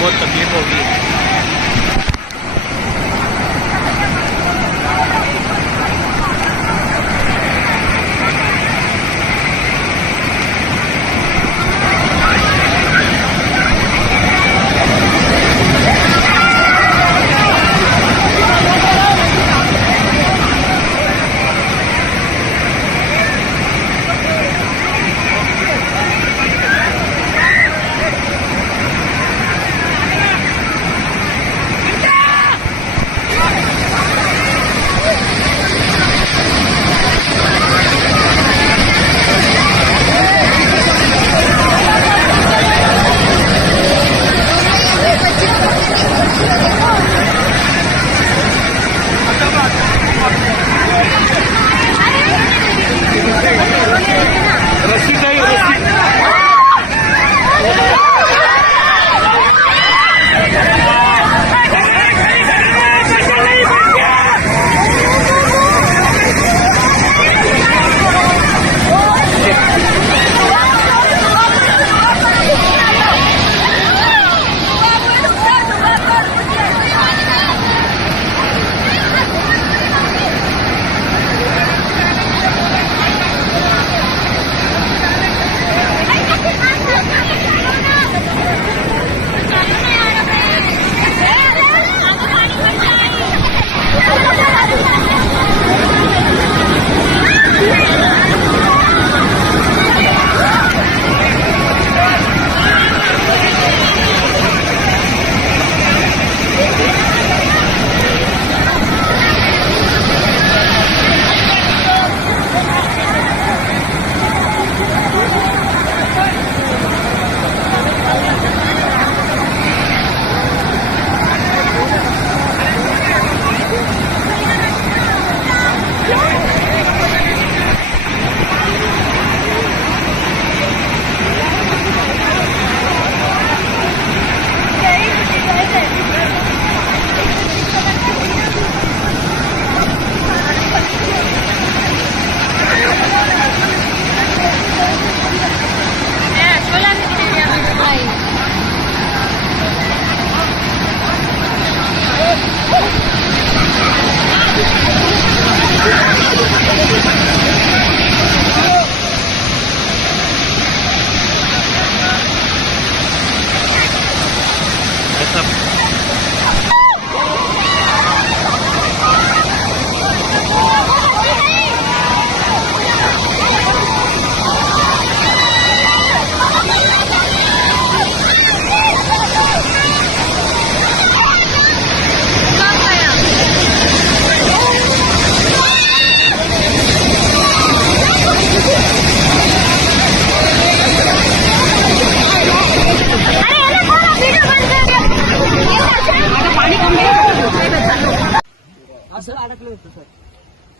बहुत तकलीफ होगी।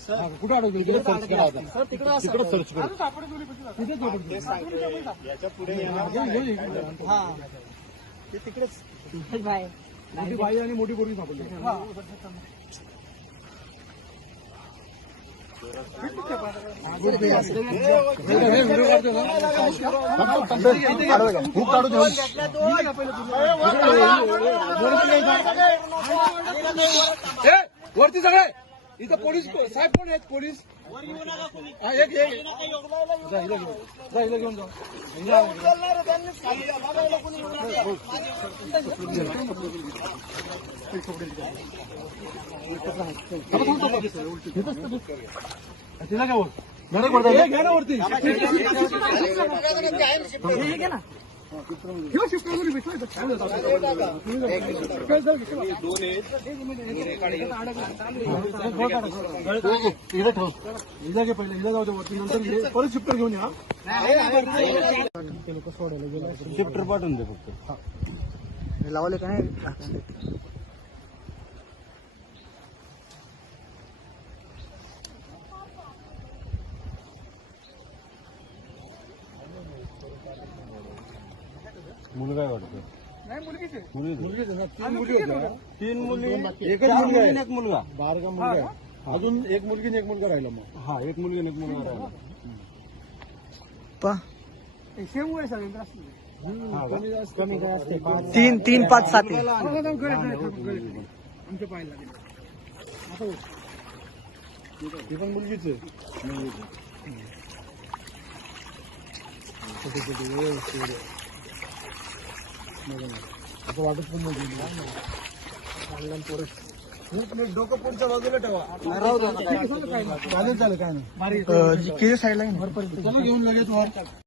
कुठं अडवतो तिकडे सर्च करा आता. तिकडे सर्च करा. याच्या पुढे तिकडेच मोठी बाई आणि मोठी पोरगी सापडली. वरती सगळे इथं पोलीस साहेब कोण आहेत? पोलीस एक घेऊन जा. तिला काय बोल घ्या ना वरती. हिला घे पहिले, हिला जाऊ दे वरती, नंतर परत शिफ्टर घेऊन या. शिफ्टर पाठवून दे फक्त. लावले का नाही? मुलगा आहे वाटतं. मुलगीच आहे. मुलगीच आहे. तीन मुली एकच मुलगा आहे. एक मुलगा बारगा मुलगा आहे. अजून एक मुलगी आणि एक मुलगा राहिला. मग हा एक मुलगी आणि एक मुलगा राहिला. सेम वय सगळ्यांकडे कमी काय असते? 3, 3, 5, 7 आमच्या पाहायला लागेल. ती पण मुलगीच आहे. असं वाटत पण डोकं पुढच्या बाजूला ठेवा. चालेल काय नाही. किती साईडला घेऊन लगेच वर.